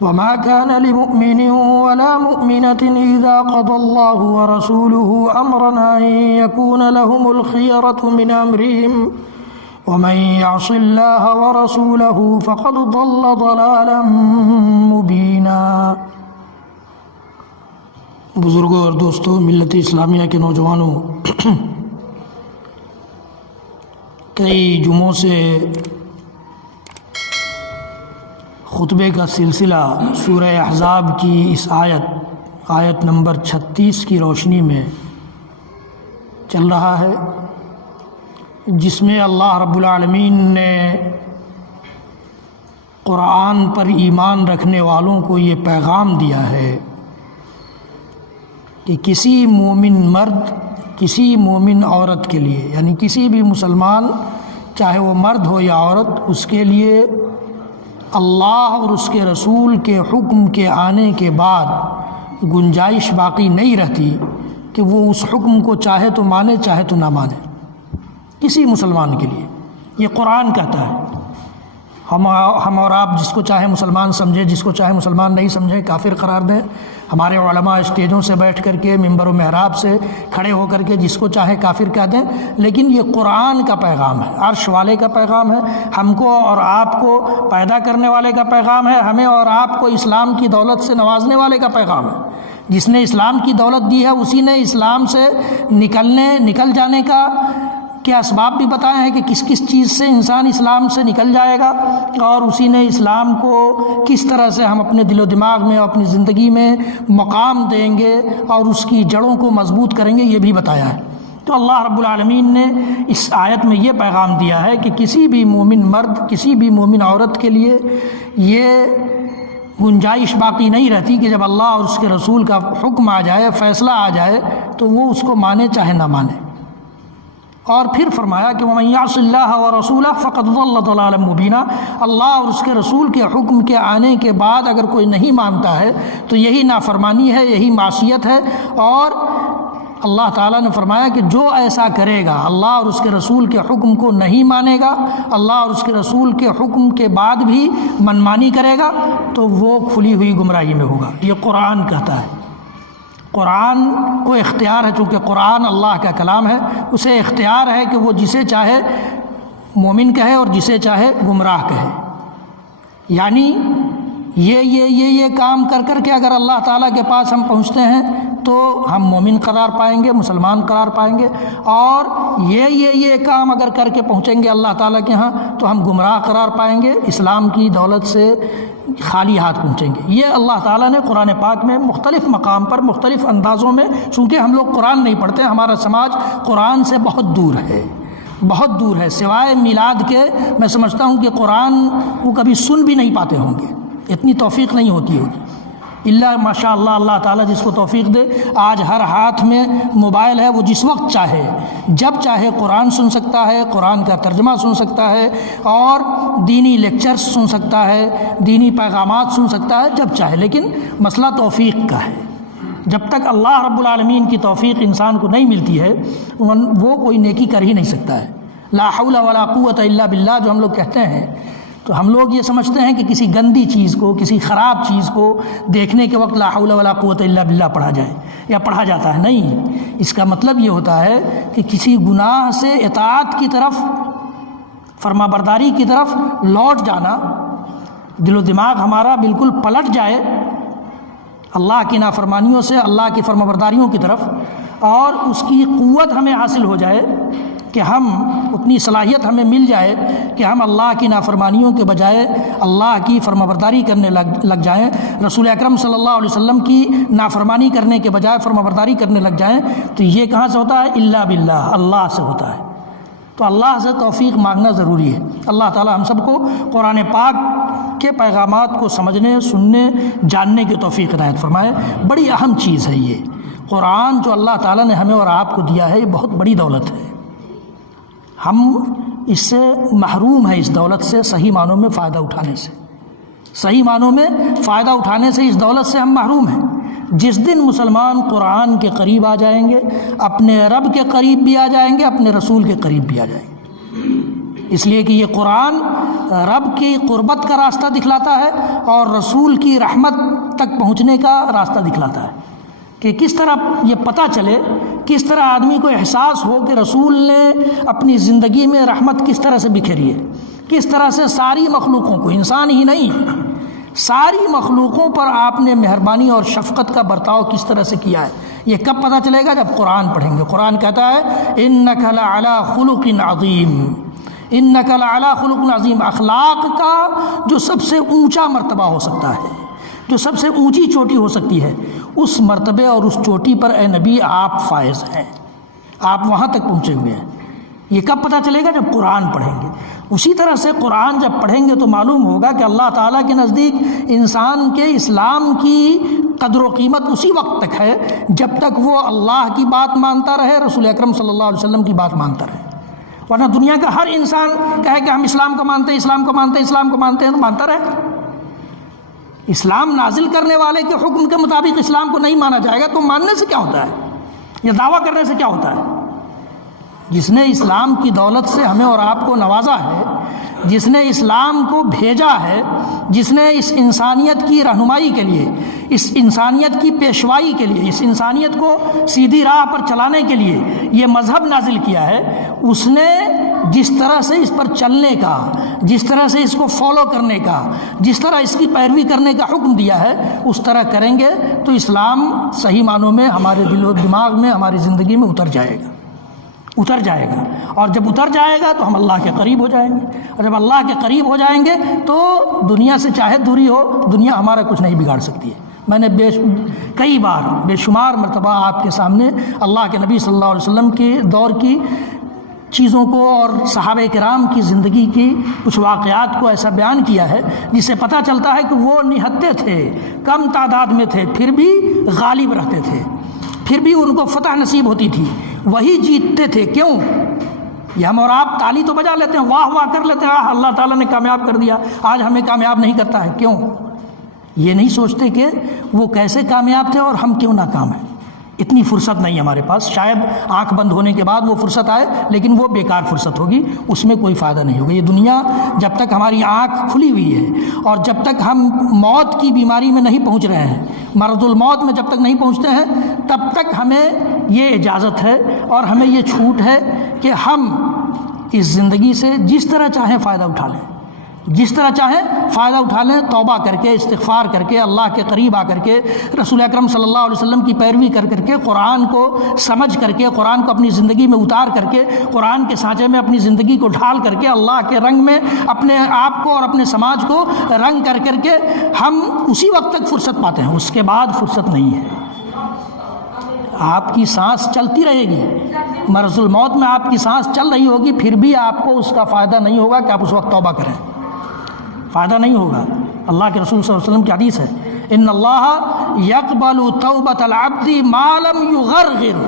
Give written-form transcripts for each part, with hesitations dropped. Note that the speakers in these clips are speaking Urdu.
وما كان لمؤمن ولا مؤمنة إذا قضى الله ورسوله أمرا أن يكون لهم الخيرة من أمرهم ومن يعص الله ورسوله فقد ضل ضلالا مبينا۔ بزرگوں اور دوستوں، ملت اسلامیہ کے نوجوانوں، کئی جمعوں سے خطبے کا سلسلہ سورہ احزاب کی اس آیت نمبر 36 کی روشنی میں چل رہا ہے، جس میں اللہ رب العالمین نے قرآن پر ایمان رکھنے والوں کو یہ پیغام دیا ہے کہ کسی مومن مرد، کسی مومن عورت کے لیے، یعنی کسی بھی مسلمان، چاہے وہ مرد ہو یا عورت، اس کے لیے اللہ اور اس کے رسول کے حکم کے آنے کے بعد گنجائش باقی نہیں رہتی کہ وہ اس حکم کو چاہے تو مانے چاہے تو نہ مانے۔ کسی مسلمان کے لیے یہ قرآن کہتا ہے۔ ہم اور آپ جس کو چاہے مسلمان سمجھیں، جس کو چاہے مسلمان نہیں سمجھیں، کافر قرار دیں۔ ہمارے علماء اسٹیجوں سے بیٹھ کر کے، منبر و محراب سے کھڑے ہو کر کے جس کو چاہے کافر کہہ دیں، لیکن یہ قرآن کا پیغام ہے، عرش والے کا پیغام ہے، ہم کو اور آپ کو پیدا کرنے والے کا پیغام ہے، ہمیں اور آپ کو اسلام کی دولت سے نوازنے والے کا پیغام ہے۔ جس نے اسلام کی دولت دی ہے اسی نے اسلام سے نکل جانے کا کیا اسباب بھی بتائے ہیں کہ کس کس چیز سے انسان اسلام سے نکل جائے گا، اور اسی نے اسلام کو کس طرح سے ہم اپنے دل و دماغ میں اور اپنی زندگی میں مقام دیں گے اور اس کی جڑوں کو مضبوط کریں گے، یہ بھی بتایا ہے۔ تو اللہ رب العالمین نے اس آیت میں یہ پیغام دیا ہے کہ کسی بھی مومن مرد، کسی بھی مومن عورت کے لیے یہ گنجائش باقی نہیں رہتی کہ جب اللہ اور اس کے رسول کا حکم آ جائے، فیصلہ آ جائے، تو وہ اس کو مانے چاہے نہ مانے۔ اور پھر فرمایا کہ وَمَن يَعْصِ اللَّهَ وَرَسُولَهُ فَقَدْ ضَلَّ ضَلَالًا مُبِينًا، اللہ اور اس کے رسول کے حکم کے آنے کے بعد اگر کوئی نہیں مانتا ہے تو یہی نافرمانی ہے، یہی معصیت ہے۔ اور اللہ تعالیٰ نے فرمایا کہ جو ایسا کرے گا، اللہ اور اس کے رسول کے حکم کو نہیں مانے گا، اللہ اور اس کے رسول کے حکم کے بعد بھی منمانی کرے گا، تو وہ کھلی ہوئی گمراہی میں ہوگا۔ یہ قرآن کہتا ہے۔ قرآن کو اختیار ہے، چونکہ قرآن اللہ کا کلام ہے، اسے اختیار ہے کہ وہ جسے چاہے مومن کہے اور جسے چاہے گمراہ کہے۔ یعنی یہ کام کر کر کے اگر اللہ تعالیٰ کے پاس ہم پہنچتے ہیں تو ہم مومن قرار پائیں گے، مسلمان قرار پائیں گے، اور یہ کام اگر کر کے پہنچیں گے اللہ تعالیٰ کے ہاں تو ہم گمراہ قرار پائیں گے، اسلام کی دولت سے خالی ہاتھ پہنچیں گے۔ یہ اللہ تعالیٰ نے قرآن پاک میں مختلف مقام پر مختلف اندازوں میں، چونکہ ہم لوگ قرآن نہیں پڑھتے، ہمارا سماج قرآن سے بہت دور ہے، بہت دور ہے، سوائے میلاد کے میں سمجھتا ہوں کہ قرآن وہ کبھی سن بھی نہیں پاتے ہوں گے، اتنی توفیق نہیں ہوتی ہوگی، اللہ ماشاء اللہ، اللہ تعالیٰ جس کو توفیق دے۔ آج ہر ہاتھ میں موبائل ہے، وہ جس وقت چاہے، جب چاہے قرآن سن سکتا ہے، قرآن کا ترجمہ سن سکتا ہے، اور دینی لیکچرز سن سکتا ہے، دینی پیغامات سن سکتا ہے جب چاہے۔ لیکن مسئلہ توفیق کا ہے، جب تک اللہ رب العالمین کی توفیق انسان کو نہیں ملتی ہے وہ کوئی نیکی کر ہی نہیں سکتا ہے۔ لا حول ولا قوت الا باللہ جو ہم لوگ کہتے ہیں، تو ہم لوگ یہ سمجھتے ہیں کہ کسی گندی چیز کو، کسی خراب چیز کو دیکھنے کے وقت لا حول ولا قوت الا باللہ پڑھا جائے یا پڑھا جاتا ہے، نہیں، اس کا مطلب یہ ہوتا ہے کہ کسی گناہ سے اطاعت کی طرف، فرما برداری کی طرف لوٹ جانا، دل و دماغ ہمارا بالکل پلٹ جائے اللہ کی نافرمانیوں سے اللہ کی فرما برداریوں کی طرف، اور اس کی قوت ہمیں حاصل ہو جائے کہ ہم اتنی صلاحیت ہمیں مل جائے کہ ہم اللہ کی نافرمانیوں کے بجائے اللہ کی فرمانبرداری کرنے لگ جائیں، رسول اکرم صلی اللہ علیہ وسلم کی نافرمانی کرنے کے بجائے فرمانبرداری کرنے لگ جائیں، تو یہ کہاں سے ہوتا ہے؟ الا باللہ، اللہ سے ہوتا ہے۔ تو اللہ سے توفیق مانگنا ضروری ہے۔ اللہ تعالی ہم سب کو قرآن پاک کے پیغامات کو سمجھنے، سننے، جاننے کی توفیق عنایت فرمائے۔ بڑی اہم چیز ہے یہ قرآن جو اللہ تعالیٰ نے ہمیں اور آپ کو دیا ہے، یہ بہت بڑی دولت ہے۔ ہم اس سے محروم ہیں، اس دولت سے صحیح معنوں میں فائدہ اٹھانے سے، صحیح معنوں میں فائدہ اٹھانے سے اس دولت سے ہم محروم ہیں۔ جس دن مسلمان قرآن کے قریب آ جائیں گے، اپنے رب کے قریب بھی آ جائیں گے، اپنے رسول کے قریب بھی آ جائیں گے۔ اس لیے کہ یہ قرآن رب کی قربت کا راستہ دکھلاتا ہے اور رسول کی رحمت تک پہنچنے کا راستہ دکھلاتا ہے، کہ کس طرح یہ پتہ چلے، کس طرح آدمی کو احساس ہو کہ رسول نے اپنی زندگی میں رحمت کس طرح سے بکھیری ہے، کس طرح سے ساری مخلوقوں کو، انسان ہی نہیں ساری مخلوقوں پر آپ نے مہربانی اور شفقت کا برتاؤ کس طرح سے کیا ہے۔ یہ کب پتہ چلے گا؟ جب قرآن پڑھیں گے۔ قرآن کہتا ہے انک لعلی خلق عظیم، انک لعلی خلق عظیم، اخلاق کا جو سب سے اونچا مرتبہ ہو سکتا ہے، جو سب سے اونچی چوٹی ہو سکتی ہے، اس مرتبے اور اس چوٹی پر اے نبی آپ فائز ہیں، آپ وہاں تک پہنچے ہوئے ہیں۔ یہ کب پتہ چلے گا؟ جب قرآن پڑھیں گے۔ اسی طرح سے قرآن جب پڑھیں گے تو معلوم ہوگا کہ اللہ تعالیٰ کے نزدیک انسان کے اسلام کی قدر و قیمت اسی وقت تک ہے جب تک وہ اللہ کی بات مانتا رہے، رسول اکرم صلی اللہ علیہ وسلم کی بات مانتا رہے۔ ورنہ دنیا کا ہر انسان کہے کہ ہم اسلام کو مانتے ہیں، اسلام کو مانتے ہیں، اسلام کو مانتے ہیں، تو مانتا رہے۔ اسلام نازل کرنے والے کے حکم کے مطابق اسلام کو نہیں مانا جائے گا تو ماننے سے کیا ہوتا ہے، یا دعویٰ کرنے سے کیا ہوتا ہے؟ جس نے اسلام کی دولت سے ہمیں اور آپ کو نوازا ہے، جس نے اسلام کو بھیجا ہے، جس نے اس انسانیت کی رہنمائی کے لیے، اس انسانیت کی پیشوائی کے لیے، اس انسانیت کو سیدھی راہ پر چلانے کے لیے یہ مذہب نازل کیا ہے، اس نے جس طرح سے اس پر چلنے کا، جس طرح سے اس کو فالو کرنے کا، جس طرح اس کی پیروی کرنے کا حکم دیا ہے، اس طرح کریں گے تو اسلام صحیح معنوں میں ہمارے دل و دماغ میں، ہماری زندگی میں اتر جائے گا، اتر جائے گا۔ اور جب اتر جائے گا تو ہم اللہ کے قریب ہو جائیں گے، اور جب اللہ کے قریب ہو جائیں گے تو دنیا سے چاہے دوری ہو، دنیا ہمارا کچھ نہیں بگاڑ سکتی ہے۔ میں نے کئی بار بے شمار مرتبہ آپ کے سامنے اللہ کے نبی صلی اللہ علیہ وسلم کے دور کی چیزوں کو اور صحابہ کرام کی زندگی کی کچھ واقعات کو ایسا بیان کیا ہے جس سے پتہ چلتا ہے کہ وہ نہتے تھے، کم تعداد میں تھے، پھر بھی غالب رہتے تھے، پھر بھی ان کو فتح نصیب ہوتی تھی، وہی جیتتے تھے۔ کیوں؟ یہ ہم اور آپ تالی تو بجا لیتے ہیں، واہ واہ کر لیتے ہیں، اللہ تعالیٰ نے کامیاب کر دیا، آج ہمیں کامیاب نہیں کرتا ہے۔ کیوں؟ یہ نہیں سوچتے کہ وہ کیسے کامیاب تھے اور ہم کیوں ناکام ہیں۔ اتنی فرصت نہیں ہمارے پاس، شاید آنکھ بند ہونے کے بعد وہ فرصت آئے، لیکن وہ بیکار فرصت ہوگی، اس میں کوئی فائدہ نہیں ہوگا۔ یہ دنیا جب تک ہماری آنکھ کھلی ہوئی ہے اور جب تک ہم موت کی بیماری میں نہیں پہنچ رہے ہیں، مرض الموت میں جب تک نہیں پہنچتے ہیں، تب تک ہمیں یہ اجازت ہے اور ہمیں یہ چھوٹ ہے کہ ہم اس زندگی سے جس طرح چاہیں فائدہ اٹھا لیں، جس طرح چاہیں فائدہ اٹھا لیں، توبہ کر کے، استغفار کر کے، اللہ کے قریب آ کر کے، رسول اکرم صلی اللہ علیہ وسلم کی پیروی کر کے، قرآن کو سمجھ کر کے، قرآن کو اپنی زندگی میں اتار کر کے، قرآن کے سانچے میں اپنی زندگی کو ڈھال کر کے، اللہ کے رنگ میں اپنے آپ کو اور اپنے سماج کو رنگ کر کے ہم اسی وقت تک فرصت پاتے ہیں، اس کے بعد فرصت نہیں ہے۔ آپ کی سانس چلتی رہے گی، مرض الموت میں آپ کی سانس چل رہی ہوگی، پھر بھی آپ کو اس کا فائدہ نہیں ہوگا کہ آپ اس وقت توبہ کریں، فائدہ نہیں ہوگا۔ اللہ کے رسول صلی اللہ علیہ وسلم کی حدیث ہے، ان اللہ یقبل توبۃ العبد ما لم یغرغر،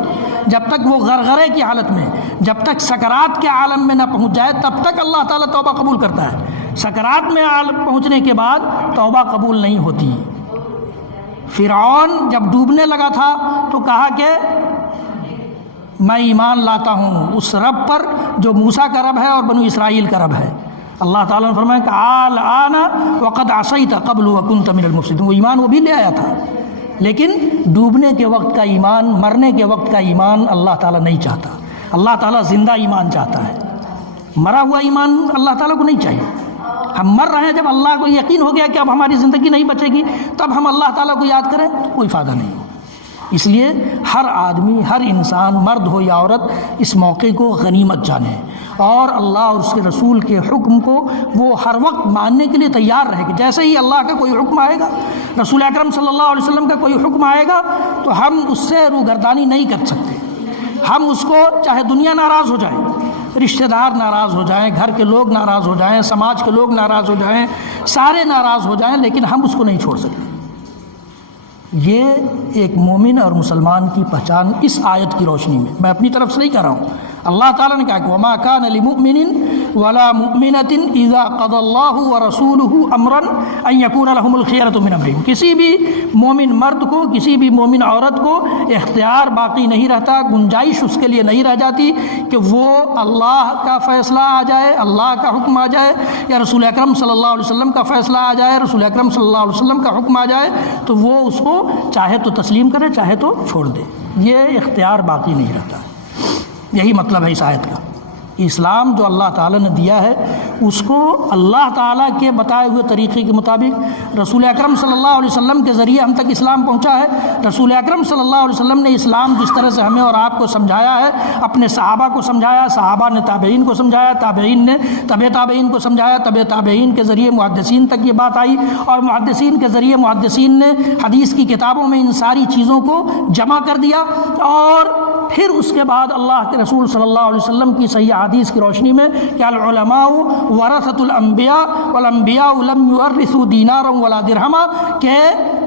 جب تک وہ غرغرے کی حالت میں، جب تک سکرات کے عالم میں نہ پہنچ جائے، تب تک اللہ تعالیٰ توبہ قبول کرتا ہے۔ سکرات میں پہنچنے کے بعد توبہ قبول نہیں ہوتی۔ فرعون جب ڈوبنے لگا تھا تو کہا کہ میں ایمان لاتا ہوں اس رب پر جو موسیٰ کا رب ہے اور بنو اسرائیل کا رب ہے۔ اللہ تعالیٰ نے فرمایا کہ الآن وقد عصیت قبل وکنت من المفسدین، وہ ایمان وہ بھی لے آیا تھا، لیکن ڈوبنے کے وقت کا ایمان، مرنے کے وقت کا ایمان اللہ تعالیٰ نہیں چاہتا۔ اللہ تعالیٰ زندہ ایمان چاہتا ہے، مرا ہوا ایمان اللہ تعالیٰ کو نہیں چاہیے۔ ہم مر رہے ہیں، جب اللہ کو یقین ہو گیا کہ اب ہماری زندگی نہیں بچے گی، تب ہم اللہ تعالیٰ کو یاد کریں تو کوئی فائدہ نہیں۔ اس لیے ہر آدمی، ہر انسان، مرد ہو یا عورت، اس موقع کو غنیمت جانے اور اللہ اور اس کے رسول کے حکم کو وہ ہر وقت ماننے کے لیے تیار رہے کہ جیسے ہی اللہ کا کوئی حکم آئے گا، رسول اکرم صلی اللہ علیہ وسلم کا کوئی حکم آئے گا، تو ہم اس سے روگردانی نہیں کر سکتے۔ ہم اس کو، چاہے دنیا ناراض ہو جائے، رشتہ دار ناراض ہو جائیں، گھر کے لوگ ناراض ہو جائیں، سماج کے لوگ ناراض ہو جائیں، سارے ناراض ہو جائیں، لیکن ہم اس کو نہیں چھوڑ سکتے۔ یہ ایک مومن اور مسلمان کی پہچان اس آیت کی روشنی میں، میں اپنی طرف سے نہیں کہہ رہا ہوں، اللہ تعالیٰ نے کہا کہ وَمَا كَانَ لِمُؤْمِنٍ ولا مؤمنۃ اذا قضى اللہ ورسولہ امرا ان یکون لہم الخیرۃ من امرہم، کسی بھی مومن مرد کو، کسی بھی مومن عورت کو اختیار باقی نہیں رہتا، گنجائش اس کے لیے نہیں رہ جاتی کہ وہ اللہ کا فیصلہ آ جائے، اللہ کا حکم آ جائے، یا رسول اکرم صلی اللہ علیہ وسلم کا فیصلہ آ جائے، رسول اکرم صلی اللہ علیہ وسلم کا حکم آ جائے تو وہ اس کو چاہے تو تسلیم کرے چاہے تو چھوڑ دے، یہ اختیار باقی نہیں رہتا ہے۔ یہی مطلب ہے اس آیت کا۔ اسلام جو اللہ تعالیٰ نے دیا ہے اس کو اللہ تعالیٰ کے بتائے ہوئے طریقے کے مطابق رسول اکرم صلی اللہ علیہ وسلم کے ذریعے ہم تک اسلام پہنچا ہے۔ رسول اکرم صلی اللہ علیہ وسلم نے اسلام جس طرح سے ہمیں اور آپ کو سمجھایا ہے، اپنے صحابہ کو سمجھایا، صحابہ نے تابعین کو سمجھایا، تابعین نے تبع تابعین کو سمجھایا، تبع تابعین کے ذریعے محدثین تک یہ بات آئی، اور محدثین کے ذریعے محدثین نے حدیث کی کتابوں میں ان ساری چیزوں کو جمع کر دیا، اور پھر اس کے بعد اللہ کے رسول صلی اللہ علیہ وسلم کی صحیح حدیث کی روشنی میں کہ العلماء ورثۃ الانبیاء والانبیاء لم یورثوا دینارا ولا درہما، کہ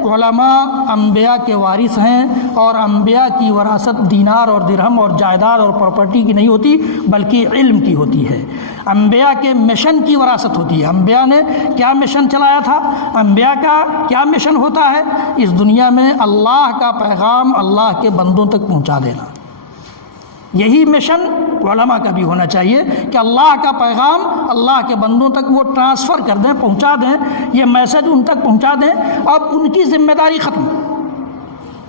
علماء انبیاء کے وارث ہیں، اور انبیاء کی وراثت دینار اور درہم اور جائیداد اور پراپرٹی کی نہیں ہوتی بلکہ علم کی ہوتی ہے۔ انبیاء کے مشن کی وراثت ہوتی ہے۔ انبیاء نے کیا مشن چلایا تھا، انبیاء کا کیا مشن ہوتا ہے اس دنیا میں؟ اللہ کا پیغام اللہ کے بندوں تک پہنچا دینا۔ یہی مشن علماء کا بھی ہونا چاہیے کہ اللہ کا پیغام اللہ کے بندوں تک وہ ٹرانسفر کر دیں، پہنچا دیں، یہ میسج ان تک پہنچا دیں، اور ان کی ذمہ داری ختم،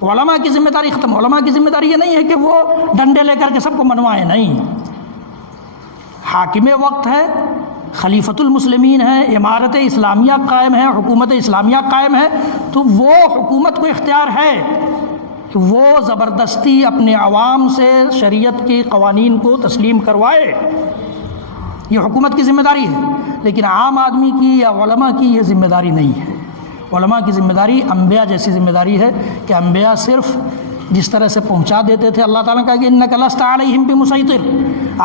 علماء کی ذمہ داری ختم۔ علماء کی ذمہ داری یہ نہیں ہے کہ وہ ڈنڈے لے کر کے سب کو منوائیں، نہیں، حاکم وقت ہے، خلیفۃ المسلمین ہے، امارت اسلامیہ قائم ہے، حکومت اسلامیہ قائم ہے، تو وہ حکومت کو اختیار ہے کہ وہ زبردستی اپنے عوام سے شریعت کے قوانین کو تسلیم کروائے، یہ حکومت کی ذمہ داری ہے، لیکن عام آدمی کی یا علماء کی یہ ذمہ داری نہیں ہے۔ علماء کی ذمہ داری انبیاء جیسی ذمہ داری ہے کہ انبیاء صرف جس طرح سے پہنچا دیتے تھے، اللہ تعالیٰ کا کہ انک لست علیہم بمسیطر،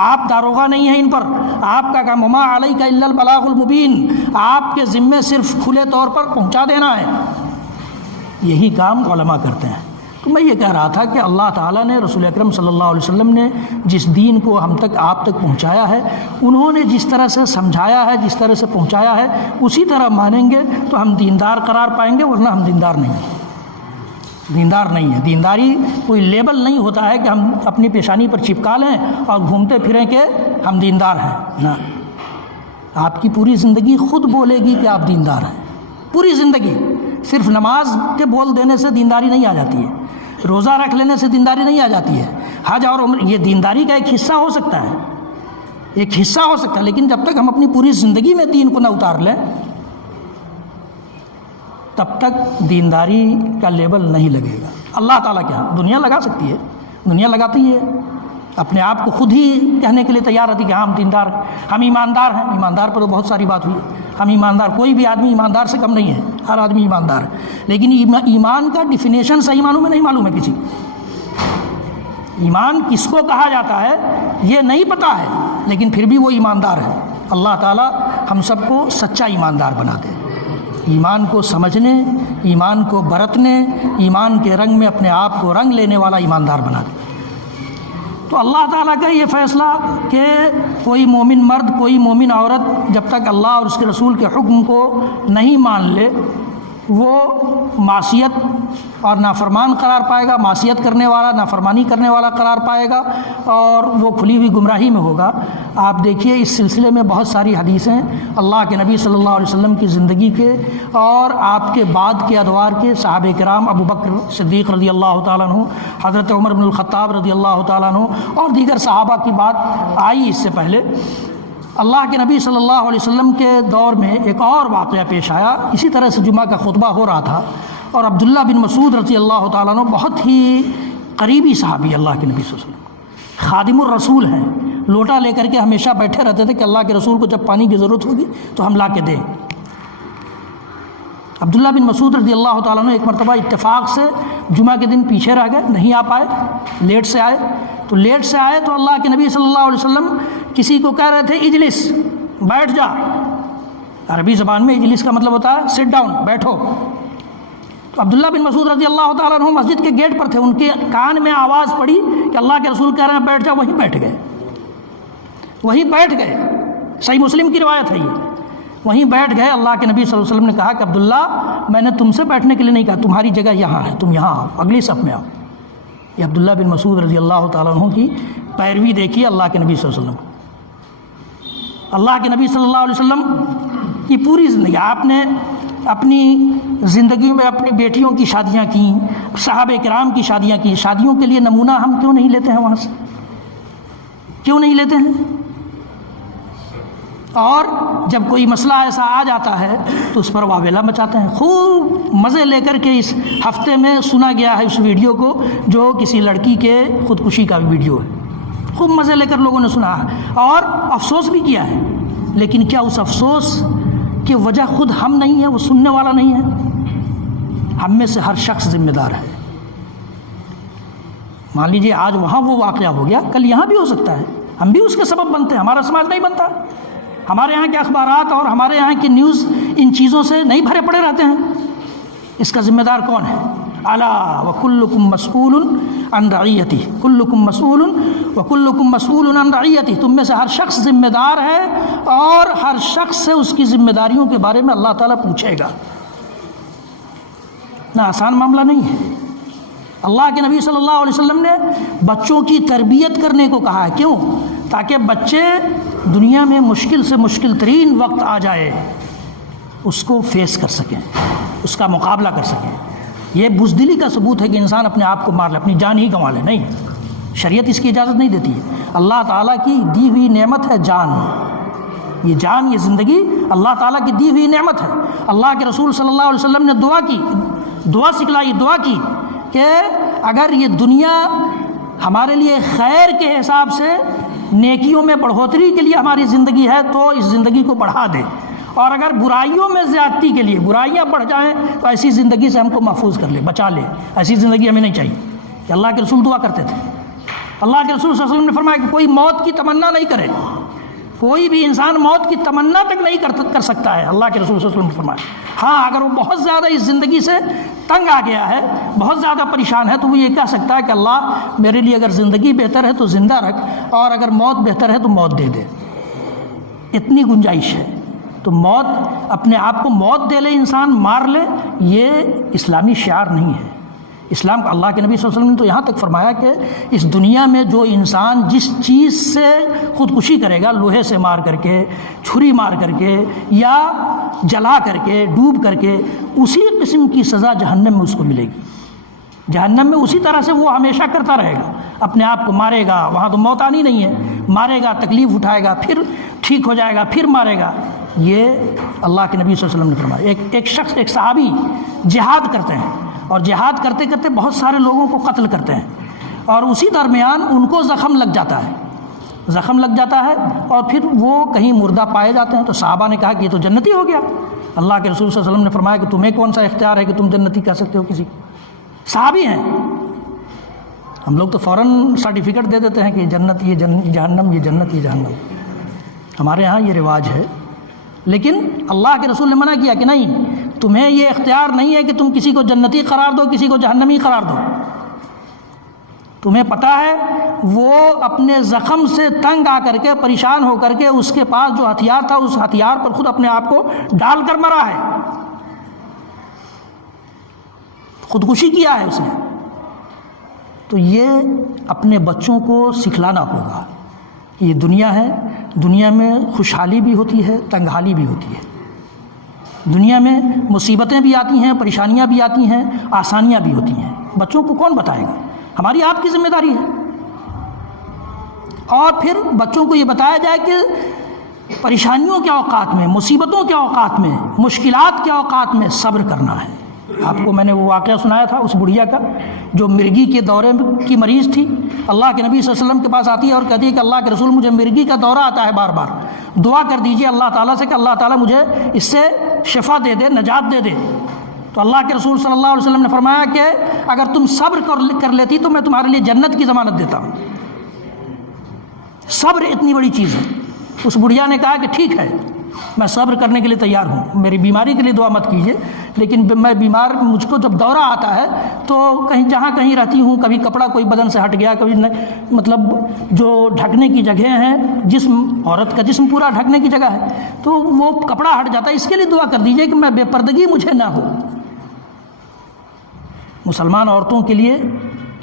آپ داروغہ نہیں ہیں ان پر، آپ کا کام وما علیک الا البلاغ المبین، آپ کے ذمے صرف کھلے طور پر پہنچا دینا ہے، یہی کام علماء کرتے ہیں۔ تو میں یہ کہہ رہا تھا کہ اللہ تعالیٰ نے، رسول اکرم صلی اللہ علیہ وسلم نے جس دین کو ہم تک آپ تک پہنچایا ہے، انہوں نے جس طرح سے سمجھایا ہے، جس طرح سے پہنچایا ہے، اسی طرح مانیں گے تو ہم دیندار قرار پائیں گے، ورنہ ہم دیندار نہیں ہیں۔ دیندار نہیں ہے۔ دینداری کوئی لیبل نہیں ہوتا ہے کہ ہم اپنی پیشانی پر چپکا لیں اور گھومتے پھریں کہ ہم دیندار ہیں، نہ، آپ کی پوری زندگی خود بولے گی کہ آپ دیندار ہیں، پوری زندگی۔ صرف نماز کے بول دینے سے دینداری نہیں آ جاتی ہے، روزہ رکھ لینے سے دینداری نہیں آ جاتی ہے، حج اور عمرہ یہ دینداری کا ایک حصہ ہو سکتا ہے، ایک حصہ ہو سکتا ہے، لیکن جب تک ہم اپنی پوری زندگی میں دین کو نہ اتار لیں تب تک دینداری کا لیبل نہیں لگے گا۔ اللہ تعالیٰ کیا دنیا لگا سکتی ہے، دنیا لگاتی ہے، اپنے آپ کو خود ہی کہنے کے لیے تیار رہتی کہ ہم دیندار، ہم ایماندار ہیں۔ ایماندار پر تو بہت ساری بات ہوئی، ہم ایماندار، کوئی بھی آدمی ایماندار سے کم نہیں ہے، ہر آدمی ایماندار ہے، لیکن ایمان کا ڈیفینیشن صحیح معنوں میں نہیں معلوم ہے کسی کو۔ ایمان کس کو کہا جاتا ہے یہ نہیں پتہ ہے، لیکن پھر بھی وہ ایماندار ہے۔ اللہ تعالیٰ ہم سب کو سچا ایماندار بنا دے، ایمان کو سمجھنے، ایمان کو برتنے، ایمان کے رنگ میں اپنے آپ کو رنگ لینے والا ایماندار بنا دے۔ تو اللہ تعالیٰ کا یہ فیصلہ کہ کوئی مومن مرد، کوئی مومن عورت جب تک اللہ اور اس کے رسول کے حکم کو نہیں مان لے وہ معصیت اور نافرمان قرار پائے گا، معصیت کرنے والا، نافرمانی کرنے والا قرار پائے گا، اور وہ کھلی ہوئی گمراہی میں ہوگا۔ آپ دیکھیے اس سلسلے میں بہت ساری حدیثیں اللہ کے نبی صلی اللہ علیہ وسلم کی زندگی کے اور آپ کے بعد کے ادوار کے صحابہ کرام، ابو بکر صدیق رضی اللہ تعالیٰ عنہ، حضرت عمر بن الخطاب رضی اللہ تعالیٰ عنہ اور دیگر صحابہ کی بات آئی اس سے پہلے۔ اللہ کے نبی صلی اللہ علیہ وسلم کے دور میں ایک اور واقعہ پیش آیا، اسی طرح سے جمعہ کا خطبہ ہو رہا تھا، اور عبداللہ بن مسعود رضی اللہ تعالیٰ عنہ بہت ہی قریبی صحابی اللہ کے نبی صلی اللہ علیہ وسلم، خادم الرسول ہیں، لوٹا لے کر کے ہمیشہ بیٹھے رہتے تھے کہ اللہ کے رسول کو جب پانی کی ضرورت ہوگی تو ہم لا کے دیں۔ عبداللہ بن مسعود رضی اللہ تعالیٰ عنہ ایک مرتبہ اتفاق سے جمعہ کے دن پیچھے رہ گئے، نہیں آ پائے، لیٹ سے آئے، تو لیٹ سے آئے تو اللہ کے نبی صلی اللہ علیہ وسلم کسی کو کہہ رہے تھے اجلس، بیٹھ جا، عربی زبان میں اجلس کا مطلب ہوتا ہے سٹ ڈاؤن، بیٹھو۔ تو عبداللہ بن مسعود رضی اللہ تعالیٰ عنہ مسجد کے گیٹ پر تھے، ان کے کان میں آواز پڑی کہ اللہ کے رسول کہہ رہے ہیں بیٹھ جا، وہیں بیٹھ گئے، وہیں بیٹھ گئے۔ صحیح مسلم کی روایت ہے یہ. وہیں بیٹھ گئے. اللہ کے نبی صلی اللہ علیہ وسلم نے کہا کہ عبداللہ میں نے تم سے بیٹھنے کے لیے نہیں کہا, تمہاری جگہ یہاں ہے, تم یہاں آؤ, اگلی صف میں آؤ. یہ عبداللہ بن مسعود رضی اللہ تعالیٰ عنہ کی پیروی دیکھیے اللہ کے نبی صلی اللہ علیہ وسلم. اللہ کے نبی صلی اللہ علیہ وسلم کی پوری زندگی, آپ نے اپنی زندگی میں اپنی بیٹیوں کی شادیاں کیں, صحابہ کرام کی شادیاں کی. شادیوں کے لیے نمونہ ہم کیوں نہیں لیتے ہیں وہاں سے, کیوں نہیں لیتے ہیں؟ اور جب کوئی مسئلہ ایسا آ جاتا ہے تو اس پر واویلا مچاتے ہیں. خوب مزے لے کر کے اس ہفتے میں سنا گیا ہے اس ویڈیو کو جو کسی لڑکی کے خودکشی کا ویڈیو ہے. خوب مزے لے کر لوگوں نے سنا ہے اور افسوس بھی کیا ہے. لیکن کیا اس افسوس کی وجہ خود ہم نہیں ہیں, وہ سننے والا نہیں ہے؟ ہم میں سے ہر شخص ذمہ دار ہے. مان لیجیے آج وہاں وہ واقعہ ہو گیا, کل یہاں بھی ہو سکتا ہے. ہم بھی اس کے سبب بنتے ہیں, ہمارا سماج نہیں بنتا. ہمارے یہاں کے اخبارات اور ہمارے یہاں کی نیوز ان چیزوں سے نہیں بھرے پڑے رہتے ہیں. اس کا ذمہ دار کون ہے؟ الا وکلکم مسئول عن رعیتہ, کلکم مسئول وکلکم مسئول عن رعیتہ. تم میں سے ہر شخص ذمہ دار ہے اور ہر شخص سے اس کی ذمہ داریوں کے بارے میں اللہ تعالیٰ پوچھے گا. نہ آسان معاملہ نہیں ہے. اللہ کے نبی صلی اللہ علیہ وسلم نے بچوں کی تربیت کرنے کو کہا ہے. کیوں؟ تاکہ بچے دنیا میں مشکل سے مشکل ترین وقت آ جائے اس کو فیس کر سکیں, اس کا مقابلہ کر سکیں. یہ بزدلی کا ثبوت ہے کہ انسان اپنے آپ کو مار لے, اپنی جان ہی گنوا لے. نہیں, شریعت اس کی اجازت نہیں دیتی ہے. اللہ تعالیٰ کی دی ہوئی نعمت ہے جان. یہ جان, یہ زندگی اللہ تعالیٰ کی دی ہوئی نعمت ہے. اللہ کے رسول صلی اللہ علیہ وسلم نے دعا سکھلائی, دعا کی کہ اگر یہ دنیا ہمارے لیے خیر کے حساب سے نیکیوں میں بڑھوتری کے لیے ہماری زندگی ہے تو اس زندگی کو بڑھا دے, اور اگر برائیوں میں زیادتی کے لیے برائیاں بڑھ جائیں تو ایسی زندگی سے ہم کو محفوظ کر لے, بچا لے. ایسی زندگی ہمیں نہیں چاہیے. کہ اللہ کے رسول دعا کرتے تھے. اللہ کے رسول صلی اللہ علیہ وسلم نے فرمایا کہ کوئی موت کی تمنا نہیں کرے, کوئی بھی انسان موت کی تمنا تک نہیں کر سکتا ہے. اللہ کے رسول صلی اللہ علیہ وسلم نے فرمایا ہاں اگر وہ بہت زیادہ اس زندگی سے تنگ آ گیا ہے, بہت زیادہ پریشان ہے, تو وہ یہ کہہ سکتا ہے کہ اللہ میرے لیے اگر زندگی بہتر ہے تو زندہ رکھ, اور اگر موت بہتر ہے تو موت دے دے. اتنی گنجائش ہے. تو موت, اپنے آپ کو موت دے لے انسان, مار لے, یہ اسلامی شعار نہیں ہے. اسلام کا اللہ کے نبی صلی اللہ علیہ وسلم نے تو یہاں تک فرمایا کہ اس دنیا میں جو انسان جس چیز سے خودکشی کرے گا, لوہے سے مار کر کے, چھری مار کر کے, یا جلا کر کے, ڈوب کر کے, اسی قسم کی سزا جہنم میں اس کو ملے گی. جہنم میں اسی طرح سے وہ ہمیشہ کرتا رہے گا. اپنے آپ کو مارے گا, وہاں تو موت آنی نہیں ہے, مارے گا, تکلیف اٹھائے گا, پھر ٹھیک ہو جائے گا, پھر مارے گا. یہ اللہ کے نبی صلی اللہ علیہ وسلم نے فرمایا. ایک شخص, ایک صحابی جہاد کرتے ہیں, اور جہاد کرتے کرتے بہت سارے لوگوں کو قتل کرتے ہیں, اور اسی درمیان ان کو زخم لگ جاتا ہے, اور پھر وہ کہیں مردہ پائے جاتے ہیں. تو صحابہ نے کہا کہ یہ تو جنتی ہو گیا. اللہ کے رسول صلی اللہ علیہ وسلم نے فرمایا کہ تمہیں کون سا اختیار ہے کہ تم جنتی کہہ سکتے ہو کسی کو؟ صحابی ہیں. ہم لوگ تو فوراً سرٹیفکیٹ دے دیتے ہیں کہ جنت, یہ جہنم, یہ جنت, یہ جہنم. ہمارے ہاں یہ رواج ہے. لیکن اللہ کے رسول نے منع کیا کہ نہیں, تمہیں یہ اختیار نہیں ہے کہ تم کسی کو جنتی قرار دو, کسی کو جہنمی قرار دو. تمہیں پتہ ہے وہ اپنے زخم سے تنگ آ کر کے, پریشان ہو کر کے, اس کے پاس جو ہتھیار تھا اس ہتھیار پر خود اپنے آپ کو ڈال کر مرا ہے, خودکشی کیا ہے اس نے. تو یہ اپنے بچوں کو سکھلانا ہوگا. یہ دنیا ہے, دنیا میں خوشحالی بھی ہوتی ہے, تنگحالی بھی ہوتی ہے. دنیا میں مصیبتیں بھی آتی ہیں, پریشانیاں بھی آتی ہیں, آسانیاں بھی ہوتی ہیں. بچوں کو کون بتائے گا؟ ہماری آپ کی ذمہ داری ہے. اور پھر بچوں کو یہ بتایا جائے کہ پریشانیوں کے اوقات میں, مصیبتوں کے اوقات میں, مشکلات کے اوقات میں صبر کرنا ہے. آپ کو میں نے وہ واقعہ سنایا تھا اس بڑھیا کا جو مرگی کے دورے کی مریض تھی. اللہ کے نبی صلی اللہ علیہ وسلم کے پاس آتی ہے اور کہتی ہے کہ اللہ کے رسول مجھے مرگی کا دورہ آتا ہے بار بار, دعا کر دیجئے اللہ تعالیٰ سے کہ اللہ تعالیٰ مجھے اس سے شفا دے دے, نجات دے دے. تو اللہ کے رسول صلی اللہ علیہ وسلم نے فرمایا کہ اگر تم صبر کر لیتی تو میں تمہارے لیے جنت کی ضمانت دیتا ہوں. صبر اتنی بڑی چیز ہے. اس بڑھیا نے کہا کہ ٹھیک ہے, میں صبر کرنے کے لیے تیار ہوں, میری بیماری کے لیے دعا مت کیجیے, لیکن میں بیمار، مجھ کو جب دورہ آتا ہے تو کہیں جہاں کہیں رہتی ہوں، کبھی کپڑا کوئی بدن سے ہٹ گیا، کبھی مطلب جو ڈھکنے کی جگہ ہیں، جسم، عورت کا جسم پورا ڈھکنے کی جگہ ہے، تو وہ کپڑا ہٹ جاتا ہے، اس کے لیے دعا کر دیجئے کہ میں بے پردگی مجھے نہ ہو۔ مسلمان عورتوں کے لیے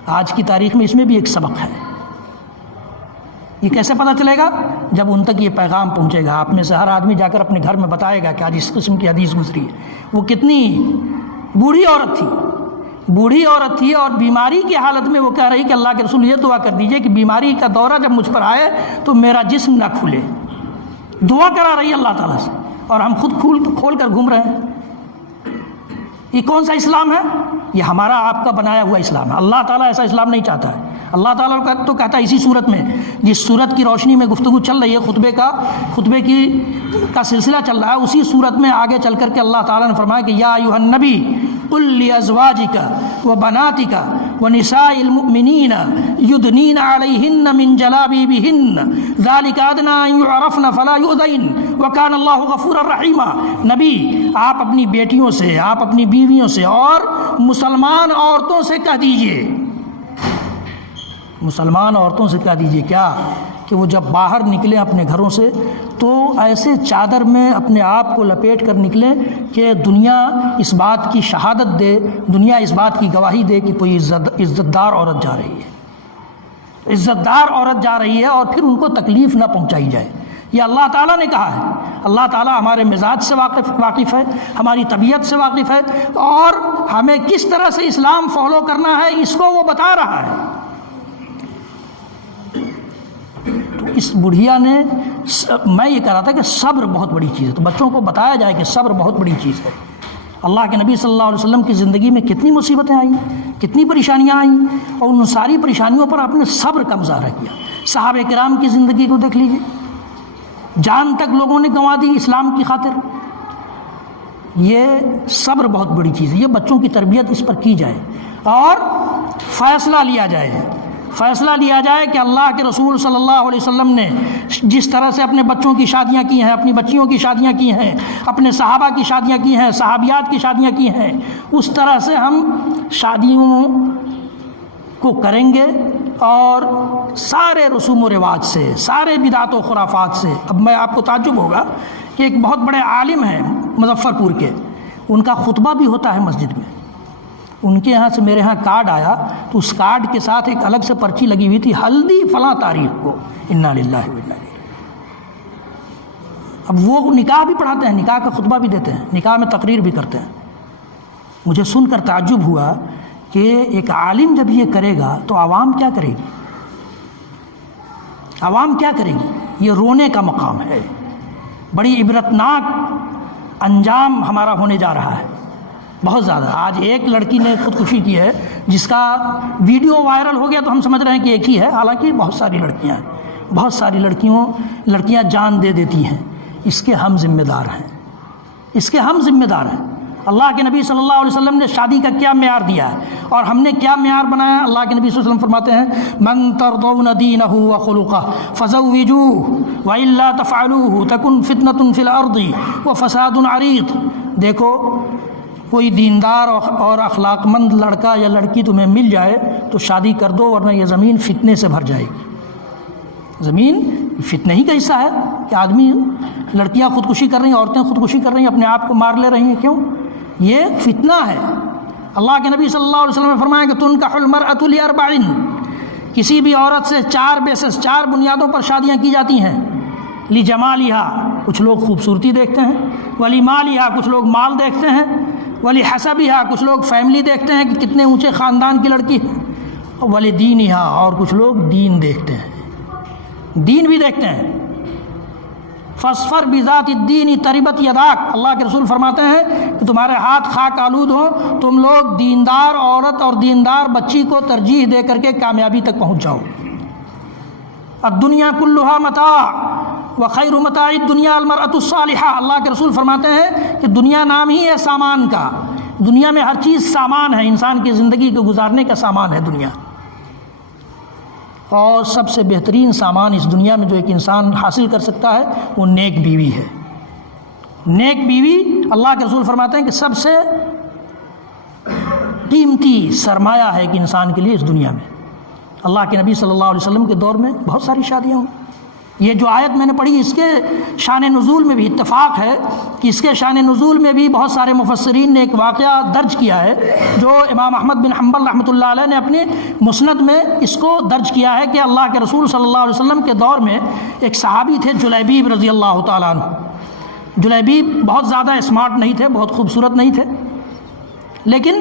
آج کی تاریخ میں اس میں بھی ایک سبق ہے۔ یہ کیسے پتہ چلے گا؟ جب ان تک یہ پیغام پہنچے گا۔ آپ میں سے ہر آدمی جا کر اپنے گھر میں بتائے گا کہ آج اس قسم کی حدیث گزری ہے۔ وہ کتنی بوڑھی عورت تھی، بوڑھی عورت تھی، اور بیماری کی حالت میں وہ کہہ رہی کہ اللہ کے رسول یہ دعا کر دیجئے کہ بیماری کا دورہ جب مجھ پر آئے تو میرا جسم نہ کھلے۔ دعا کرا رہی ہے اللہ تعالیٰ سے، اور ہم خود کھول کر گھوم رہے ہیں۔ یہ کون سا اسلام ہے؟ یہ ہمارا آپ کا بنایا ہوا اسلام ہے۔ اللہ تعالیٰ ایسا اسلام نہیں چاہتا ہے۔ اللہ تعالیٰ تو کہتا ہے اسی صورت میں، جس صورت کی روشنی میں گفتگو چل رہی ہے، خطبے کا سلسلہ چل رہا ہے، اسی صورت میں آگے چل کر کے اللہ تعالیٰ نے فرمایا کہ یا ایھا النبی قل لازواجک وبناتک ونساء المؤمنین یدنین علیہن من جلابیبہن ذلک ادنی ان یعرفن فلا یؤذین وکان اللہ غفورا رحیما۔ نبی، آپ اپنی بیٹیوں سے، آپ اپنی بیویوں سے اور مسلمان عورتوں سے کہہ دیجئے، مسلمان عورتوں سے کہہ دیجئے کیا؟ کہ وہ جب باہر نکلیں اپنے گھروں سے تو ایسے چادر میں اپنے آپ کو لپیٹ کر نکلیں کہ دنیا اس بات کی شہادت دے، دنیا اس بات کی گواہی دے کہ کوئی عزت دار عورت جا رہی ہے، عزت دار عورت جا رہی ہے، اور پھر ان کو تکلیف نہ پہنچائی جائے۔ یہ اللہ تعالیٰ نے کہا ہے۔ اللہ تعالیٰ ہمارے مزاج سے واقف ہے، ہماری طبیعت سے واقف ہے، اور ہمیں کس طرح سے اسلام فالو کرنا ہے اس کو وہ بتا رہا ہے۔ اس بڑھیا نے، میں یہ کہہ رہا تھا کہ صبر بہت بڑی چیز ہے، تو بچوں کو بتایا جائے کہ صبر بہت بڑی چیز ہے۔ اللہ کے نبی صلی اللہ علیہ وسلم کی زندگی میں کتنی مصیبتیں آئیں، کتنی پریشانیاں آئیں، اور ان ساری پریشانیوں پر آپ نے صبر کا مظاہرہ کیا۔ صحابہ کرام کی زندگی کو دیکھ لیجیے، جان تک لوگوں نے گنوا دی اسلام کی خاطر۔ یہ صبر بہت بڑی چیز ہے۔ یہ بچوں کی تربیت اس پر کی جائے، اور فیصلہ لیا جائے کہ اللہ کے رسول صلی اللہ علیہ وسلم نے جس طرح سے اپنے بچوں کی شادیاں کی ہیں، اپنی بچیوں کی شادیاں کی ہیں، اپنے صحابہ کی شادیاں کی ہیں، صحابیات کی شادیاں کی ہیں، اس طرح سے ہم شادیوں کو کریں گے، اور سارے رسوم و رواج سے، سارے بدعت و خرافات سے۔ اب میں آپ کو تعجب ہوگا کہ ایک بہت بڑے عالم ہیں مظفر پور کے، ان کا خطبہ بھی ہوتا ہے مسجد میں۔ ان کے یہاں سے میرے یہاں کارڈ آیا تو اس کارڈ کے ساتھ ایک الگ سے پرچی لگی ہوئی تھی، ہلدی فلاں تاریخ کو، انا للہ و انا الیہ۔ اب وہ نکاح بھی پڑھاتے ہیں، نکاح کا خطبہ بھی دیتے ہیں، نکاح میں تقریر بھی کرتے ہیں۔ مجھے سن کر تعجب ہوا کہ ایک عالم جب یہ کرے گا تو عوام کیا کرے گی؟ عوام کیا کرے گی؟ یہ رونے کا مقام ہے۔ بڑی عبرتناک انجام ہمارا ہونے جا رہا ہے، بہت زیادہ۔ آج ایک لڑکی نے خودکشی کی ہے، جس کا ویڈیو وائرل ہو گیا تو ہم سمجھ رہے ہیں کہ ایک ہی ہے، حالانکہ بہت ساری لڑکیاں ہیں، بہت ساری لڑکیاں جان دے دیتی ہیں۔ اس کے ہم ذمہ دار ہیں، اس کے ہم ذمہ دار ہیں۔ اللہ کے نبی صلی اللہ علیہ وسلم نے شادی کا کیا معیار دیا ہے، اور ہم نے کیا معیار بنایا ہے؟ اللہ کے نبی صلی اللہ علیہ وسلم فرماتے ہیں من ترضون دینہ وخلقہ فزوجوہ والا تفعلوہ تکن فتنۃ فی الارض وفساد عریض۔ دیکھو، کوئی دیندار اور اخلاق مند لڑکا یا لڑکی تمہیں مل جائے تو شادی کر دو، ورنہ یہ زمین فتنے سے بھر جائے گی۔ زمین فتنے ہی کا حصہ ہے کہ آدمی، لڑکیاں خودکشی کر رہی ہیں، عورتیں خودکشی کر رہی ہیں، اپنے آپ کو مار لے رہی ہیں، کیوں؟ یہ فتنہ ہے۔ اللہ کے نبی صلی اللہ علیہ وسلم نے فرمایا کہ تنکح المرأة لأربع، کسی بھی عورت سے چار بنیادوں پر شادیاں کی جاتی ہیں۔ لجمالہا، کچھ لوگ خوبصورتی دیکھتے ہیں، ولمالہا، کچھ لوگ مال دیکھتے ہیں، ولحسبہا، کچھ لوگ فیملی دیکھتے ہیں کہ کتنے اونچے خاندان کی لڑکی ہے، ولدینہا، اور کچھ لوگ دین دیکھتے ہیں، دین بھی دیکھتے ہیں۔ فاصفر بذات الدین تربت یداک، اللہ کے رسول فرماتے ہیں کہ تمہارے ہاتھ خاک آلود ہوں، تم لوگ دیندار عورت اور دیندار بچی کو ترجیح دے کر کے کامیابی تک پہنچ جاؤ۔ الدنیا کلھا متاع وخیر متاع الدنیا المرأة الصالحہ، اللہ کے رسول فرماتے ہیں کہ دنیا نام ہی ہے سامان کا، دنیا میں ہر چیز سامان ہے، انسان کی زندگی کو گزارنے کا سامان ہے دنیا، اور سب سے بہترین سامان اس دنیا میں جو ایک انسان حاصل کر سکتا ہے وہ نیک بیوی ہے، نیک بیوی اللہ کے رسول فرماتے ہیں کہ سب سے قیمتی سرمایہ ہے ایک انسان کے لیے اس دنیا میں۔ اللہ کے نبی صلی اللہ علیہ وسلم کے دور میں بہت ساری شادیاں ہوں۔ یہ جو آیت میں نے پڑھی اس کے شان نزول میں بھی اتفاق ہے کہ اس کے شان نزول میں بھی بہت سارے مفسرین نے ایک واقعہ درج کیا ہے، جو امام احمد بن حنبل رحمۃ اللہ علیہ نے اپنے مسند میں اس کو درج کیا ہے کہ اللہ کے رسول صلی اللہ علیہ وسلم کے دور میں ایک صحابی تھے جلیبیب رضی اللہ تعالیٰ عنہ۔ جلیبیب بہت زیادہ اسمارٹ نہیں تھے، بہت خوبصورت نہیں تھے، لیکن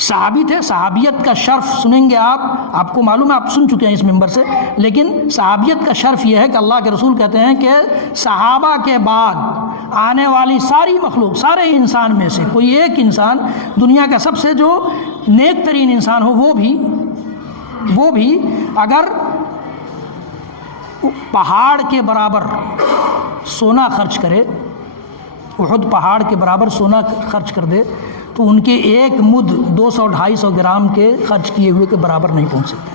صحابی تھے۔ صحابیت کا شرف سنیں گے آپ کو معلوم ہے، آپ سن چکے ہیں اس ممبر سے، لیکن صحابیت کا شرف یہ ہے کہ اللہ کے رسول کہتے ہیں کہ صحابہ کے بعد آنے والی ساری مخلوق، سارے انسان میں سے کوئی ایک انسان دنیا کا سب سے جو نیک ترین انسان ہو، وہ بھی اگر پہاڑ کے برابر سونا خرچ کرے، احد پہاڑ کے برابر سونا خرچ کر دے، تو ان کے ایک مد 200-250 گرام کے خرچ کیے ہوئے کے برابر نہیں پہنچ سکتے۔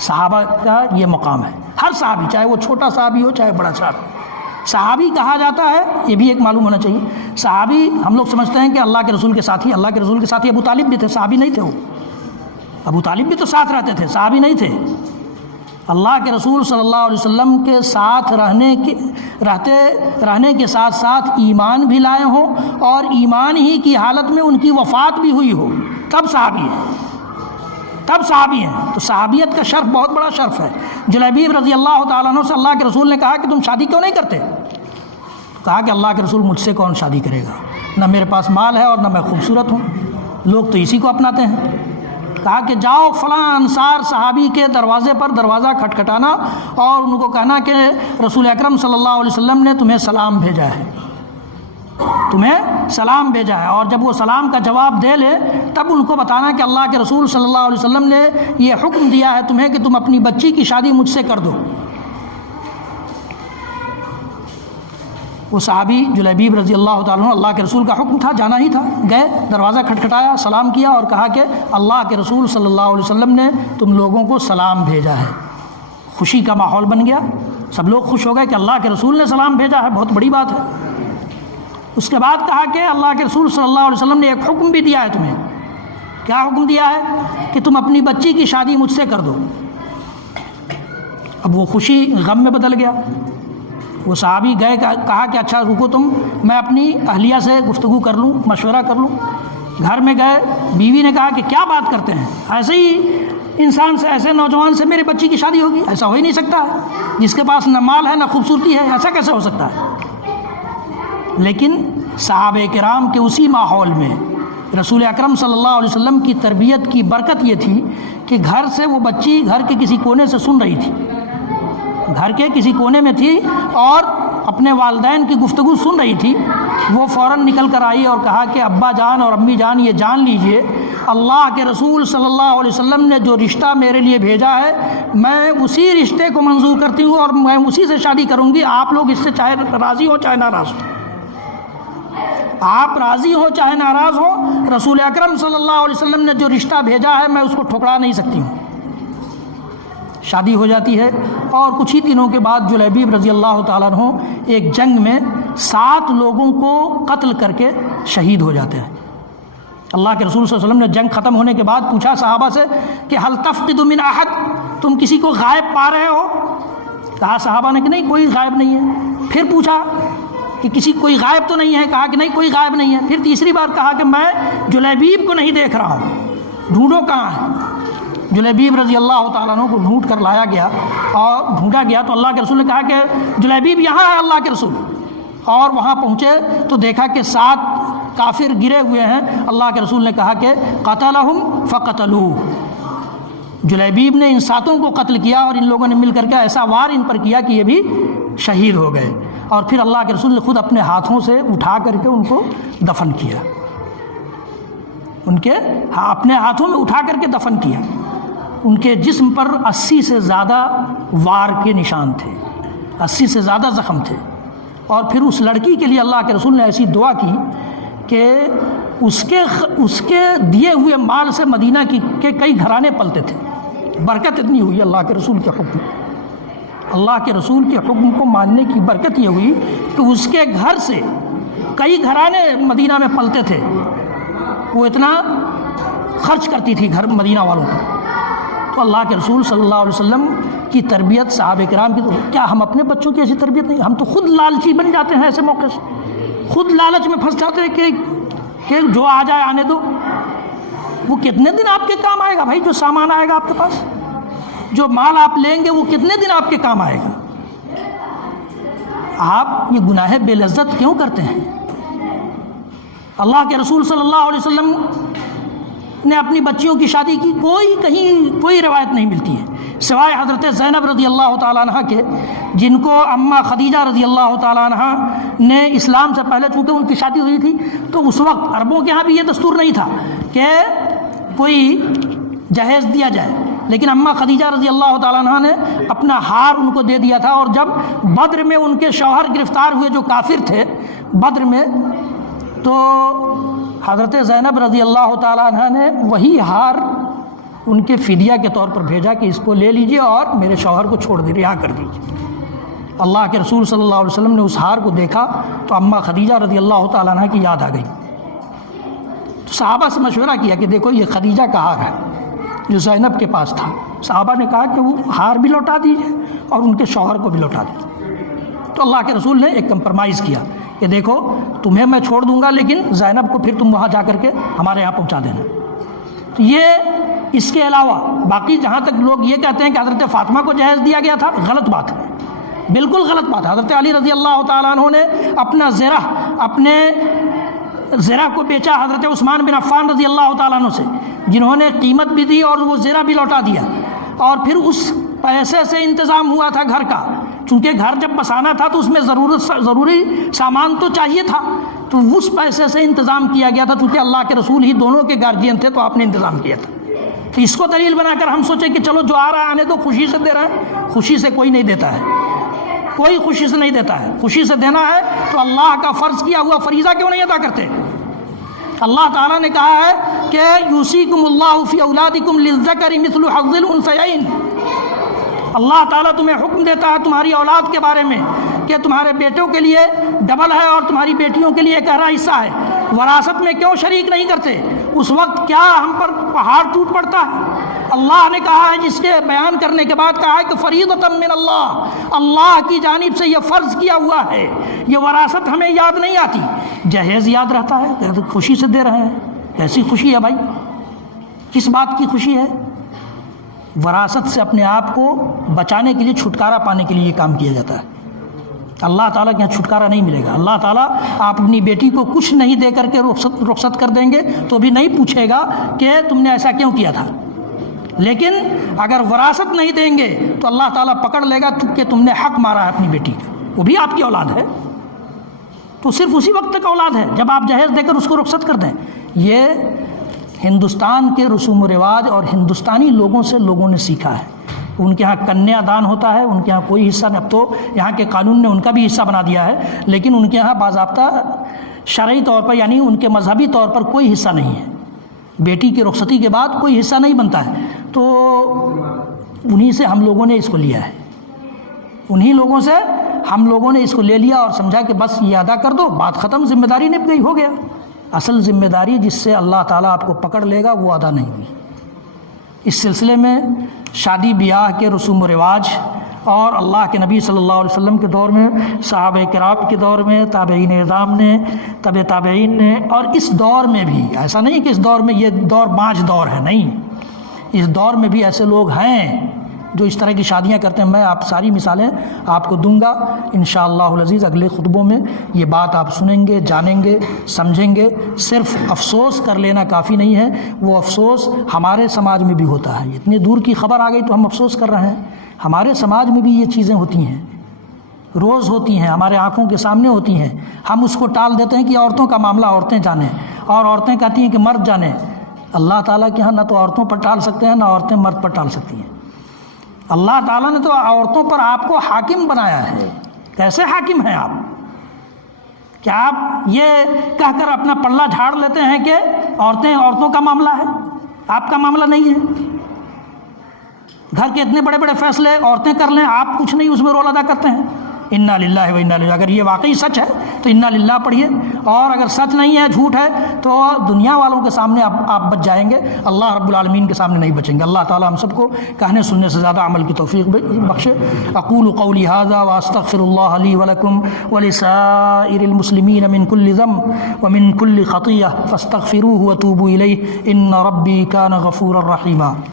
صحابہ کا یہ مقام ہے۔ ہر صحابی، چاہے وہ چھوٹا صحابی ہو چاہے بڑا صحابی کہا جاتا ہے، یہ بھی ایک معلوم ہونا چاہیے۔ صحابی ہم لوگ سمجھتے ہیں کہ اللہ کے رسول کے ساتھی، اللہ کے رسول کے ساتھی ابو طالب بھی تھے، صحابی نہیں تھے وہ۔ ابو طالب بھی تو ساتھ رہتے تھے، صحابی نہیں تھے۔ اللہ کے رسول صلی اللہ علیہ وسلم کے ساتھ رہنے کے ساتھ ساتھ ایمان بھی لائے ہوں اور ایمان ہی کی حالت میں ان کی وفات بھی ہوئی ہو، تب صحابی ہیں۔ تو صحابیت کا شرف بہت بڑا شرف ہے۔ جلیبیب رضی اللہ تعالیٰ عنہ سے اللہ کے رسول نے کہا کہ تم شادی کیوں نہیں کرتے؟ کہا کہ اللہ کے رسول مجھ سے کون شادی کرے گا، نہ میرے پاس مال ہے اور نہ میں خوبصورت ہوں، لوگ تو اسی کو اپناتے ہیں۔ کہا کہ جاؤ فلاں انصار صحابی کے دروازے پر دروازہ کھٹکھٹانا اور ان کو کہنا کہ رسول اکرم صلی اللہ علیہ وسلم نے تمہیں سلام بھیجا ہے، اور جب وہ سلام کا جواب دے لے تب ان کو بتانا کہ اللہ کے رسول صلی اللہ علیہ وسلم نے یہ حکم دیا ہے تمہیں کہ تم اپنی بچی کی شادی مجھ سے کر دو۔ وہ صحابی جلیبیب رضی اللہ تعالیٰ عنہ، اللہ کے رسول کا حکم تھا، جانا ہی تھا، گئے، دروازہ کھٹکھٹایا، سلام کیا اور کہا کہ اللہ کے رسول صلی اللہ علیہ وسلم نے تم لوگوں کو سلام بھیجا ہے۔ خوشی کا ماحول بن گیا، سب لوگ خوش ہو گئے کہ اللہ کے رسول نے سلام بھیجا ہے، بہت بڑی بات ہے۔ اس کے بعد کہا کہ اللہ کے رسول صلی اللہ علیہ وسلم نے ایک حکم بھی دیا ہے تمہیں۔ کیا حکم دیا ہے؟ کہ تم اپنی بچی کی شادی مجھ سے کر دو۔ اب وہ خوشی غم میں بدل گیا۔ وہ صحابی گئے، کہا کہ اچھا رکو تم، میں اپنی اہلیہ سے گفتگو کر لوں، مشورہ کر لوں۔ گھر میں گئے، بیوی نے کہا کہ کیا بات کرتے ہیں، ایسے ہی انسان سے، ایسے نوجوان سے میری بچی کی شادی ہوگی؟ ایسا ہو ہی نہیں سکتا ہے، جس کے پاس نہ مال ہے نہ خوبصورتی ہے، ایسا کیسے ہو سکتا ہے؟ لیکن صحابہ کرام کے اسی ماحول میں رسول اکرم صلی اللہ علیہ وسلم کی تربیت کی برکت یہ تھی کہ گھر سے وہ بچی گھر کے کسی کونے سے سن رہی تھی، گھر کے کسی کونے میں تھی اور اپنے والدین کی گفتگو سن رہی تھی۔ وہ فوراً نکل کر آئی اور کہا کہ ابا جان اور امی جان یہ جان لیجئے، اللہ کے رسول صلی اللہ علیہ وسلم نے جو رشتہ میرے لیے بھیجا ہے میں اسی رشتے کو منظور کرتی ہوں اور میں اسی سے شادی کروں گی، آپ لوگ اس سے چاہے راضی ہو چاہے ناراض ہو، آپ راضی ہو چاہے ناراض ہو، رسول اکرم صلی اللہ علیہ وسلم نے جو رشتہ بھیجا ہے میں اس کو ٹھکرا نہیں سکتی ہوں۔ شادی ہو جاتی ہے اور کچھ ہی دنوں کے بعد جلیبیب رضی اللہ تعالیٰ عنہ ایک جنگ میں 7 لوگوں کو قتل کر کے شہید ہو جاتے ہیں۔ اللہ کے رسول صلی اللہ علیہ وسلم نے جنگ ختم ہونے کے بعد پوچھا صحابہ سے کہ حل تفقد من احد، تم کسی کو غائب پا رہے ہو؟ کہا صحابہ نے کہ نہیں کوئی غائب نہیں ہے۔ پھر پوچھا کہ کوئی غائب تو نہیں ہے؟ کہا کہ نہیں کوئی غائب نہیں ہے۔ پھر تیسری بار کہا کہ میں جلیبیب کو نہیں دیکھ رہا ہوں، ڈھونڈو کہاں ہے؟ جلیبیب رضی اللہ تعالیٰ عنہ کو ڈھونڈ کر لایا گیا اور ڈھونڈا گیا تو اللہ کے رسول نے کہا کہ جلیبیب یہاں ہے اللہ کے رسول، اور وہاں پہنچے تو دیکھا کہ 7 کافر گرے ہوئے ہیں۔ اللہ کے رسول نے کہا کہ قتلہم فقتلوہ، جلیبیب نے ان 7 کو قتل کیا اور ان لوگوں نے مل کر کے ایسا وار ان پر کیا کہ یہ بھی شہید ہو گئے، اور پھر اللہ کے رسول نے خود اپنے ہاتھوں سے اٹھا کر کے ان کو دفن کیا، ان کے اپنے ہاتھوں میں اٹھا کر کے دفن کیا۔ ان کے جسم پر 80 سے زیادہ وار کے نشان تھے، 80 سے زیادہ زخم تھے، اور پھر اس لڑکی کے لیے اللہ کے رسول نے ایسی دعا کی کہ اس کے دیے ہوئے مال سے مدینہ کے کئی گھرانے پلتے تھے، برکت اتنی ہوئی اللہ کے رسول کے حکم۔ اللہ کے رسول کے حکم کو ماننے کی برکت یہ ہوئی کہ اس کے گھر سے کئی گھرانے مدینہ میں پلتے تھے، وہ اتنا خرچ کرتی تھی گھر مدینہ والوں کو. تو اللہ کے رسول صلی اللہ علیہ وسلم کی تربیت صحابہ کرام کی، کیا ہم اپنے بچوں کی ایسی تربیت نہیں؟ ہم تو خود لالچی بن جاتے ہیں ایسے موقع سے، خود لالچ میں پھنس جاتے ہیں کہ جو آ جائے آنے دو. وہ کتنے دن آپ کے کام آئے گا بھائی؟ جو سامان آئے گا آپ کے پاس، جو مال آپ لیں گے، وہ کتنے دن آپ کے کام آئے گا؟ آپ یہ گناہ بے لذت کیوں کرتے ہیں؟ اللہ کے رسول صلی اللہ علیہ وسلم نے اپنی بچیوں کی شادی کی، کہیں کوئی روایت نہیں ملتی ہے سوائے حضرت زینب رضی اللہ تعالیٰ عنہ کے، جن کو اماں خدیجہ رضی اللہ تعالیٰ عنہ نے اسلام سے پہلے، چونکہ ان کی شادی ہوئی تھی تو اس وقت عربوں کے ہاں بھی یہ دستور نہیں تھا کہ کوئی جہیز دیا جائے، لیکن اماں خدیجہ رضی اللہ تعالیٰ عنہ نے اپنا ہار ان کو دے دیا تھا. اور جب بدر میں ان کے شوہر گرفتار ہوئے جو کافر تھے بدر میں، تو حضرت زینب رضی اللہ تعالیٰ عنہ نے وہی ہار ان کے فدیہ کے طور پر بھیجا کہ اس کو لے لیجئے اور میرے شوہر کو چھوڑ رہا کر دیجیے. اللہ کے رسول صلی اللہ علیہ وسلم نے اس ہار کو دیکھا تو اماں خدیجہ رضی اللہ تعالیٰ عنہ کی یاد آ گئی. تو صحابہ سے مشورہ کیا کہ دیکھو یہ خدیجہ کا ہار ہے جو زینب کے پاس تھا. صحابہ نے کہا کہ وہ ہار بھی لوٹا دیجیے اور ان کے شوہر کو بھی لوٹا دیجیے. تو اللہ کے رسول نے ایک کمپرمائز کیا کہ دیکھو تمہیں میں چھوڑ دوں گا، لیکن زینب کو پھر تم وہاں جا کر کے ہمارے یہاں پہنچا دینا. تو یہ اس کے علاوہ باقی جہاں تک لوگ یہ کہتے ہیں کہ حضرت فاطمہ کو جہیز دیا گیا تھا، غلط بات ہے، بالکل غلط بات ہے. حضرت علی رضی اللہ تعالیٰ عنہ نے اپنے زرہ کو بیچا حضرت عثمان بن عفان رضی اللہ تعالیٰ عنہ سے، جنہوں نے قیمت بھی دی اور وہ زرہ بھی لوٹا دیا. اور پھر اس پیسے سے انتظام ہوا تھا گھر کا، چونکہ گھر جب بسانا تھا تو اس میں ضروری سامان تو چاہیے تھا، تو اس پیسے سے انتظام کیا گیا تھا. چونکہ اللہ کے رسول ہی دونوں کے گارجین تھے تو آپ نے انتظام کیا تھا. تو اس کو دلیل بنا کر ہم سوچیں کہ چلو جو آ رہا ہے آنے دو، خوشی سے دے رہا ہے. خوشی سے کوئی نہیں دیتا ہے، کوئی خوشی سے نہیں دیتا ہے. خوشی سے دینا ہے تو اللہ کا فرض کیا ہوا فریضہ کیوں نہیں ادا کرتے؟ اللہ تعالیٰ نے کہا ہے کہ یوصیکم اللہ فی اولادکم للذکر مثل حظ الانثیین. اللہ تعالیٰ تمہیں حکم دیتا ہے تمہاری اولاد کے بارے میں کہ تمہارے بیٹوں کے لیے ڈبل ہے اور تمہاری بیٹیوں کے لیے ایک گہرا حصہ ہے. وراثت میں کیوں شریک نہیں کرتے؟ اس وقت کیا ہم پر پہاڑ ٹوٹ پڑتا ہے؟ اللہ نے کہا ہے، جس کے بیان کرنے کے بعد کہا ہے کہ فریضۃ من اللہ، اللہ کی جانب سے یہ فرض کیا ہوا ہے. یہ وراثت ہمیں یاد نہیں آتی، جہیز یاد رہتا ہے، خوشی سے دے رہے ہیں. کیسی خوشی ہے بھائی؟ کس بات کی خوشی ہے؟ وراثت سے اپنے آپ کو بچانے کے لیے، چھٹکارا پانے کے لیے یہ کام کیا جاتا ہے. اللہ تعالیٰ کے یہاں چھٹکارا نہیں ملے گا. اللہ تعالیٰ آپ اپنی بیٹی کو کچھ نہیں دے کر کے رخصت کر دیں گے تو بھی نہیں پوچھے گا کہ تم نے ایسا کیوں کیا تھا. لیکن اگر وراثت نہیں دیں گے تو اللہ تعالیٰ پکڑ لے گا کہ تم نے حق مارا ہے اپنی بیٹی کا، وہ بھی آپ کی اولاد ہے، تو صرف اسی وقت تک اولاد ہے جب آپ جہیز دے کر اس کو رخصت کر دیں. یہ ہندوستان کے رسوم و رواج اور ہندوستانی لوگوں سے لوگوں نے سیکھا ہے. ان کے ہاں کنیا دان ہوتا ہے، ان کے ہاں کوئی حصہ نہیں. اب تو یہاں کے قانون نے ان کا بھی حصہ بنا دیا ہے، لیکن ان کے ہاں باضابطہ شرعی طور پر یعنی ان کے مذہبی طور پر کوئی حصہ نہیں ہے. بیٹی کی رخصتی کے بعد کوئی حصہ نہیں بنتا ہے. تو انہی سے ہم لوگوں نے اس کو لیا ہے، انہی لوگوں سے ہم لوگوں نے اس کو لے لیا اور سمجھا کہ بس یہ ادا کر دو، بات ختم، ذمہ داری نپ گئی، ہو گیا. اصل ذمہ داری جس سے اللہ تعالیٰ آپ کو پکڑ لے گا وہ ادا نہیں ہوئی. اس سلسلے میں شادی بیاہ کے رسوم و رواج اور اللہ کے نبی صلی اللہ علیہ وسلم کے دور میں، صحابہ کرام کے دور میں، تابعین اعظام نے، تبع تابعین نے، اور اس دور میں بھی، ایسا نہیں کہ اس دور میں یہ دور بانج دور ہے، نہیں، اس دور میں بھی ایسے لوگ ہیں جو اس طرح کی شادیاں کرتے ہیں. میں آپ ساری مثالیں آپ کو دوں گا انشاءاللہ العزیز. اگلے خطبوں میں یہ بات آپ سنیں گے، جانیں گے، سمجھیں گے. صرف افسوس کر لینا کافی نہیں ہے، وہ افسوس ہمارے سماج میں بھی ہوتا ہے. اتنی دور کی خبر آ گئی تو ہم افسوس کر رہے ہیں. ہمارے سماج میں بھی یہ چیزیں ہوتی ہیں، روز ہوتی ہیں، ہمارے آنکھوں کے سامنے ہوتی ہیں. ہم اس کو ٹال دیتے ہیں کہ عورتوں کا معاملہ عورتیں جانیں، اور عورتیں کہتی ہیں کہ مرد جانیں. اللہ تعالیٰ کے ہاں نہ تو عورتوں پر ٹال سکتے ہیں، نہ عورتیں مرد پر ٹال سکتی ہیں. اللہ تعالیٰ نے تو عورتوں پر آپ کو حاکم بنایا ہے. کیسے حاکم ہیں آپ؟ کیا آپ یہ کہہ کر اپنا پلہ جھاڑ لیتے ہیں کہ عورتوں کا معاملہ ہے، آپ کا معاملہ نہیں ہے؟ گھر کے اتنے بڑے بڑے فیصلے عورتیں کر لیں، آپ کچھ نہیں اس میں رول ادا کرتے ہیں. انا للہ و انا الیہ، اگر یہ واقعی سچ ہے تو انا للہ پڑھیے، اور اگر سچ نہیں ہے، جھوٹ ہے، تو دنیا والوں کے سامنے آپ بچ جائیں گے، اللہ رب العالمین کے سامنے نہیں بچیں گے. اللہ تعالی ہم سب کو کہنے سننے سے زیادہ عمل کی توفیق بخشے. اقول قولی ھذا واستغفر اللہ لی ولکم ولسائر المسلمین من کل ذنب ومن کل خطیئہ فاستغفروہ وتوبوا الیہ ان ربی کان غفورا رحیما.